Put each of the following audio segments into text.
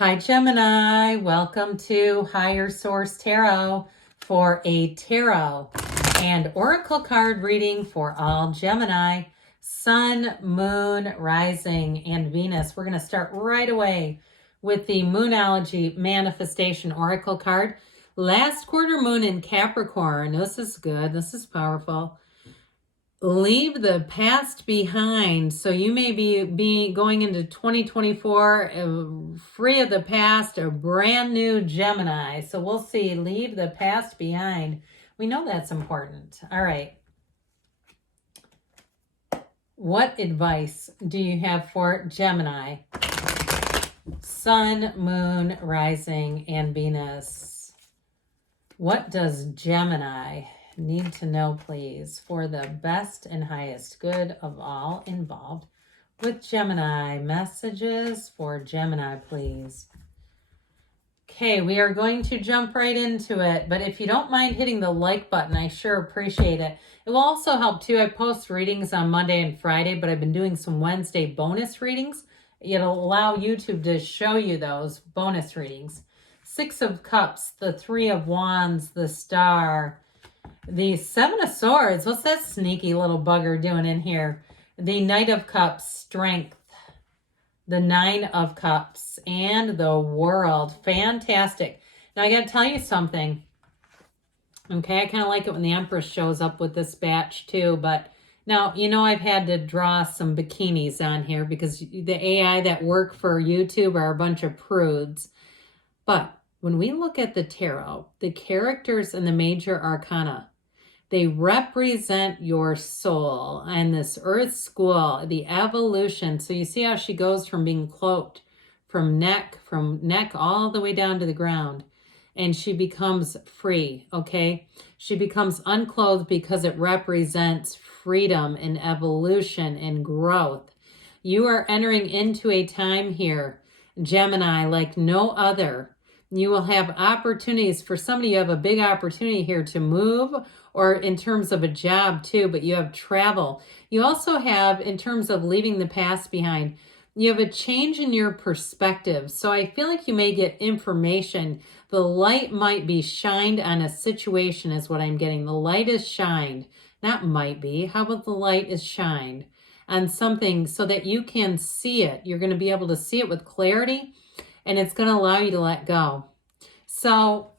Hi, Gemini. Welcome to Higher Source Tarot for a tarot and oracle card reading for all Gemini, Sun, Moon, Rising, and Venus. We're going to start right away with the Moonology Manifestation Oracle card. Last quarter moon in Capricorn. This is good. This is powerful. Leave the past behind. So you may be going into 2024 free of the past, a brand new Gemini. So we'll see. Leave the past behind. We know that's important. All right. What advice do you have for Gemini? Sun, Moon, Rising, and Venus. What does Gemini need to know, please, for the best and highest good of all involved with Gemini? Messages for Gemini, please. Okay, we are going to jump right into it, but if you don't mind hitting the like button, I sure appreciate it. It will also help too. I post readings on Monday and Friday, but I've been doing some Wednesday bonus readings. It'll allow YouTube to show you those bonus readings. Six of Cups, the Three of Wands, the Star, the Seven of Swords. What's that sneaky little bugger doing in here? The Knight of Cups, Strength, the Nine of Cups, and the World. Fantastic. Now, I got to tell you something. Okay, I kind of like it when the Empress shows up with this batch too, but now, you know, I've had to draw some bikinis on here because the AI that work for YouTube are a bunch of prudes. But when we look at the tarot, the characters in the major arcana, they represent your soul and this earth school, the evolution. So you see how she goes from being cloaked from neck all the way down to the ground. And she becomes free, okay? She becomes unclothed because it represents freedom and evolution and growth. You are entering into a time here, Gemini, like no other. You will have opportunities. For somebody, you have a big opportunity here to move, or in terms of a job too, but you have travel. You also have, in terms of leaving the past behind, you have a change in your perspective. So I feel like you may get information. The light might be shined on a situation is what I'm getting. The light is shined. Not might be. How about the light is shined on something so that you can see it. You're going to be able to see it with clarity, and it's going to allow you to let go. So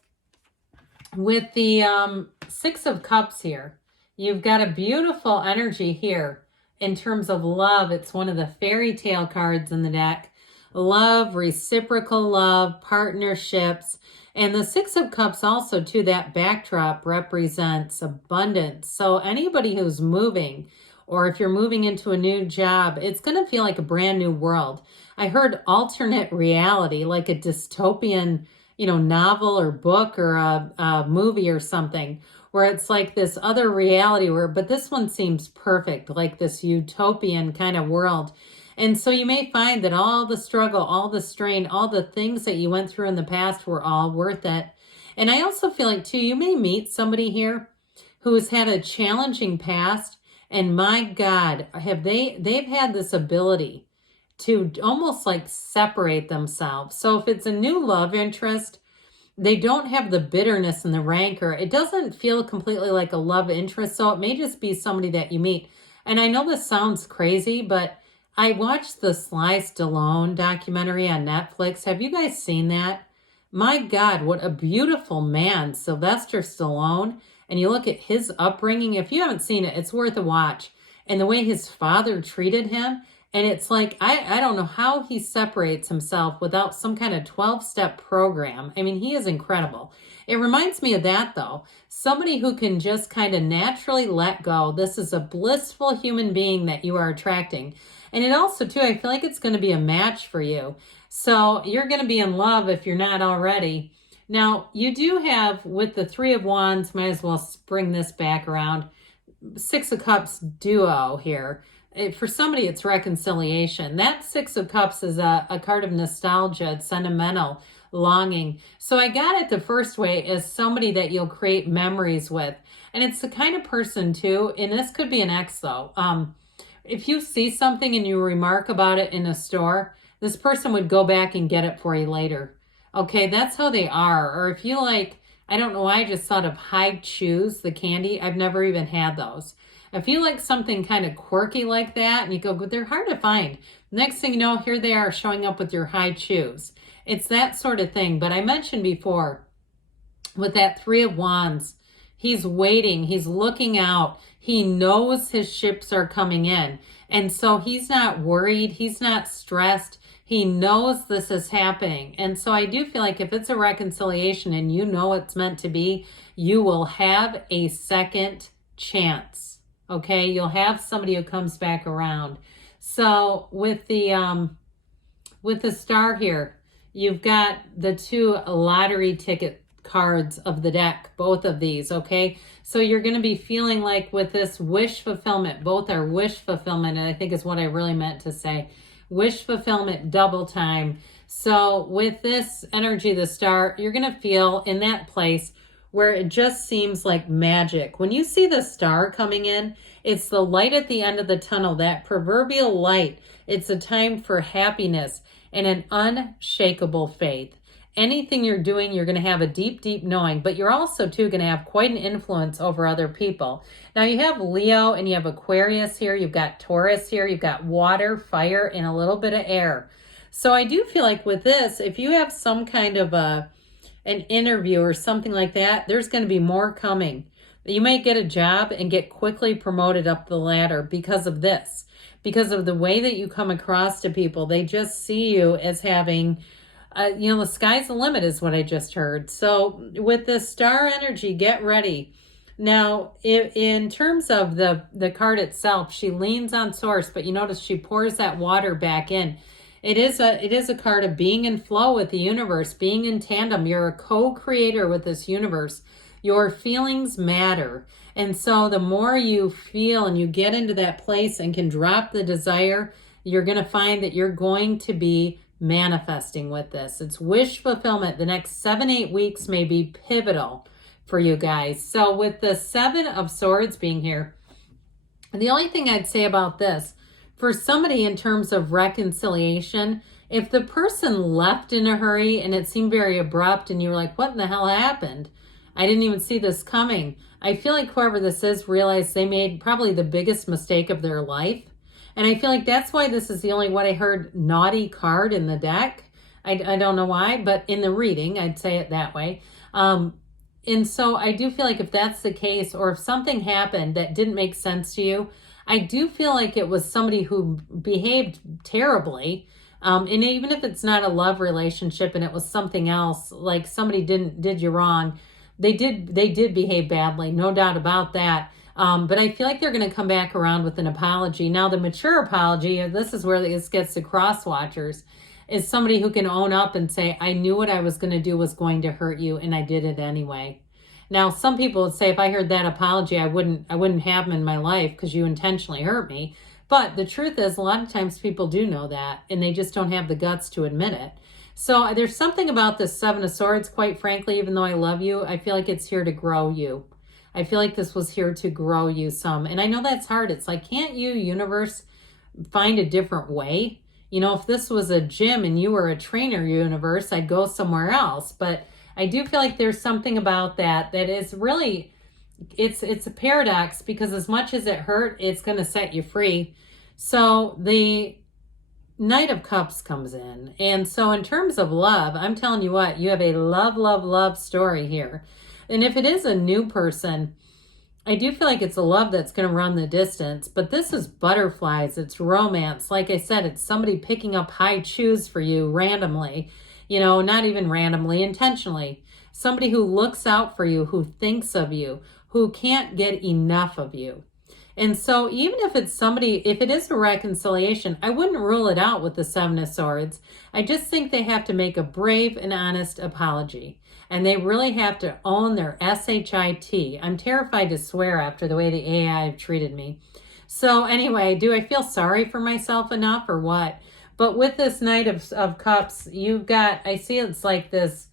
with the Six of Cups here, you've got a beautiful energy here. In terms of love, it's one of the fairy tale cards in the deck. Love, reciprocal love, partnerships. And the Six of Cups also, too, that backdrop represents abundance. So anybody who's moving, or if you're moving into a new job, it's going to feel like a brand new world. I heard alternate reality, like a dystopian, novel or book or a movie or something, where it's like this other reality but this one seems perfect, like this utopian kind of world. And so you may find that all the struggle, all the strain, all the things that you went through in the past were all worth it. And I also feel like too, you may meet somebody here who has had a challenging past, and my God, they've had this ability to almost like separate themselves. So if it's a new love interest, they don't have the bitterness and the rancor. It doesn't feel completely like a love interest. So it may just be somebody that you meet. And I know this sounds crazy, but I watched the Sly Stallone documentary on Netflix. Have you guys seen that? My God, what a beautiful man, Sylvester Stallone. And you look at his upbringing. If you haven't seen it, it's worth a watch. And the way his father treated him. And it's like, I don't know how he separates himself without some kind of 12-step program. I mean, he is incredible. It reminds me of that, though. Somebody who can just kind of naturally let go. This is a blissful human being that you are attracting. And it also, too, I feel like it's going to be a match for you. So you're going to be in love if you're not already. Now, you do have, with the Three of Wands, might as well bring this back around, Six of Cups duo here. For somebody, it's reconciliation. That Six of Cups is a card of nostalgia. It's sentimental, longing. So I got it the first way as somebody that you'll create memories with. And it's the kind of person, too, and this could be an ex, though. If you see something and you remark about it in a store, this person would go back and get it for you later. Okay, that's how they are. Or if you like, I don't know why I just thought of High Chews, the candy. I've never even had those. If you like something kind of quirky like that, and you go, but they're hard to find. Next thing you know, here they are showing up with your High Chews. It's that sort of thing. But I mentioned before, with that Three of Wands, he's waiting, he's looking out, he knows his ships are coming in. And so he's not worried, he's not stressed, he knows this is happening. And so I do feel like if it's a reconciliation and you know it's meant to be, you will have a second chance. Okay, you'll have somebody who comes back around. So with the star here, you've got the 2 lottery ticket cards of the deck, both of these, okay? So you're going to be feeling like with this wish fulfillment, both are wish fulfillment, and I think is what I really meant to say. Wish fulfillment double time. So with this energy, the star, you're going to feel in that place where it just seems like magic. When you see the star coming in, it's the light at the end of the tunnel, that proverbial light. It's a time for happiness and an unshakable faith. Anything you're doing, you're going to have a deep, deep knowing, but you're also, too, going to have quite an influence over other people. Now, you have Leo and you have Aquarius here. You've got Taurus here. You've got water, fire, and a little bit of air. So I do feel like with this, if you have some kind of an interview or something like that, there's going to be more coming. You may get a job and get quickly promoted up the ladder because of this, because of the way that you come across to people. They just see you as having... the sky's the limit is what I just heard. So with the star energy, get ready. Now, in terms of the card itself, she leans on source, but you notice she pours that water back in. It is a card of being in flow with the universe, being in tandem. You're a co-creator with this universe. Your feelings matter. And so the more you feel and you get into that place and can drop the desire, you're going to find that you're going to be manifesting with this. It's wish fulfillment. The next 7-8 weeks may be pivotal for you guys. So with the 7 of Swords being here, the only thing I'd say about this, for somebody in terms of reconciliation, if the person left in a hurry and it seemed very abrupt and you were like, what in the hell happened? I didn't even see this coming. I feel like whoever this is realized they made probably the biggest mistake of their life. And I feel like that's why this is the only, what I heard, naughty card in the deck. I don't know why, but in the reading, I'd say it that way. And so I do feel like if that's the case, or if something happened that didn't make sense to you, I do feel like it was somebody who behaved terribly. And even if it's not a love relationship and it was something else, like somebody did you wrong, they did behave badly, no doubt about that. But I feel like they're going to come back around with an apology. Now, the mature apology, this is where this gets to cross watchers, is somebody who can own up and say, I knew what I was going to do was going to hurt you, and I did it anyway. Now, some people would say, if I heard that apology, I wouldn't have them in my life because you intentionally hurt me. But the truth is, a lot of times people do know that, and they just don't have the guts to admit it. So there's something about this 7 of Swords, quite frankly, even though I love you, I feel like it's here to grow you. I feel like this was here to grow you some. And I know that's hard. It's like, can't you, universe, find a different way? You know, if this was a gym and you were a trainer, universe, I'd go somewhere else. But I do feel like there's something about that is really, it's a paradox, because as much as it hurt, it's going to set you free. So the Knight of Cups comes in. And so in terms of love, I'm telling you what, you have a love, love, love story here. And if it is a new person, I do feel like it's a love that's going to run the distance. But this is butterflies. It's romance. Like I said, it's somebody picking up high chews for you randomly. You know, not even randomly, intentionally. Somebody who looks out for you, who thinks of you, who can't get enough of you. And so even if it's somebody, if it is a reconciliation, I wouldn't rule it out with the 7 of Swords. I just think they have to make a brave and honest apology. And they really have to own their SHIT. I'm terrified to swear after the way the AI have treated me. So anyway, do I feel sorry for myself enough or what? But with this Knight of Cups, you've got, I see it's like this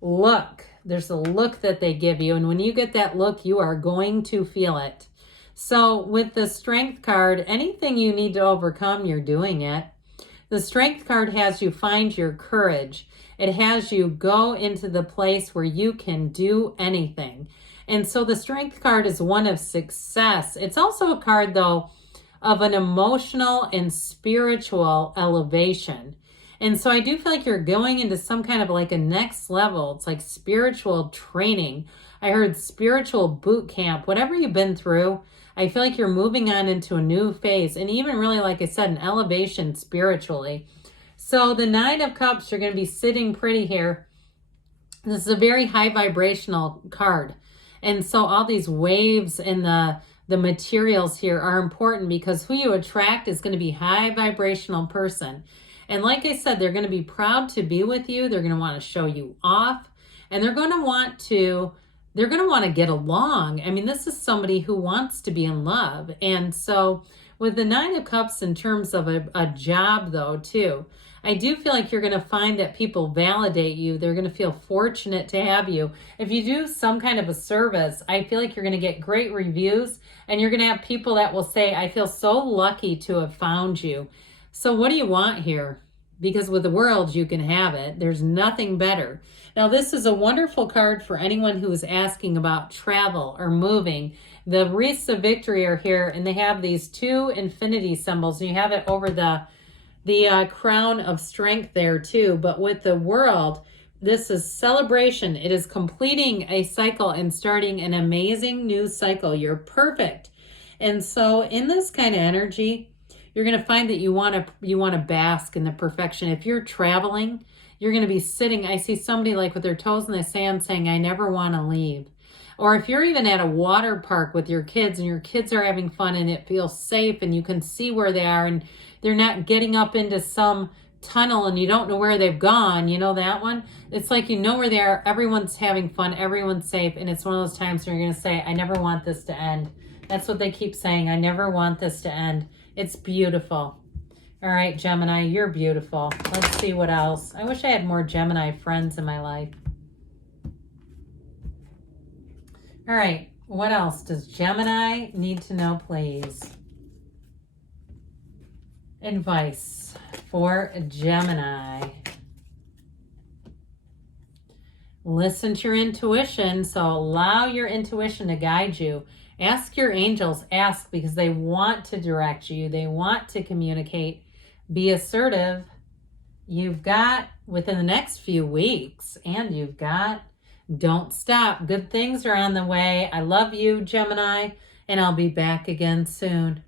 look. There's a look that they give you. And when you get that look, you are going to feel it. So with the Strength card, anything you need to overcome, you're doing it. The Strength card has you find your courage. It has you go into the place where you can do anything. And so the Strength card is one of success. It's also a card, though, of an emotional and spiritual elevation. And so I do feel like you're going into some kind of like a next level. It's like spiritual training. I heard spiritual boot camp. Whatever you've been through, I feel like you're moving on into a new phase. And even really, like I said, an elevation spiritually. So the Nine of Cups, you're going to be sitting pretty here. This is a very high vibrational card. And so all these waves and the materials here are important because who you attract is going to be high vibrational person. And like I said, they're going to be proud to be with you. They're going to want to show you off, and they're going to want to get along. I mean, this is somebody who wants to be in love. And so with the Nine of Cups in terms of a job, though, too, I do feel like you're going to find that people validate you. They're going to feel fortunate to have you. If you do some kind of a service, I feel like you're going to get great reviews, and you're going to have people that will say, I feel so lucky to have found you. So what do you want here? Because with the World, you can have it. There's nothing better. Now, this is a wonderful card for anyone who is asking about travel or moving. The wreaths of victory are here, and they have these two infinity symbols. And you have it over the crown of strength there too. But with the World, this is celebration. It is completing a cycle and starting an amazing new cycle. You're perfect. And so in this kind of energy, you're going to find that you want to bask in the perfection. If you're traveling, you're going to be sitting. I see somebody like with their toes in the sand saying, I never want to leave. Or if you're even at a water park with your kids and your kids are having fun and it feels safe and you can see where they are and they're not getting up into some tunnel and you don't know where they've gone. You know that one? It's like you know where they are. Everyone's having fun. Everyone's safe. And it's one of those times where you're going to say, I never want this to end. That's what they keep saying. I never want this to end. It's beautiful. All right, Gemini, you're beautiful. Let's see what else. I wish I had more Gemini friends in my life. All right, what else does Gemini need to know, please? Advice for Gemini. Listen to your intuition, so allow your intuition to guide you. Ask your angels, ask, because they want to direct you. They want to communicate. Be assertive. You've got within the next few weeks, and you've got don't stop. Good things are on the way. I love you, Gemini, and I'll be back again soon.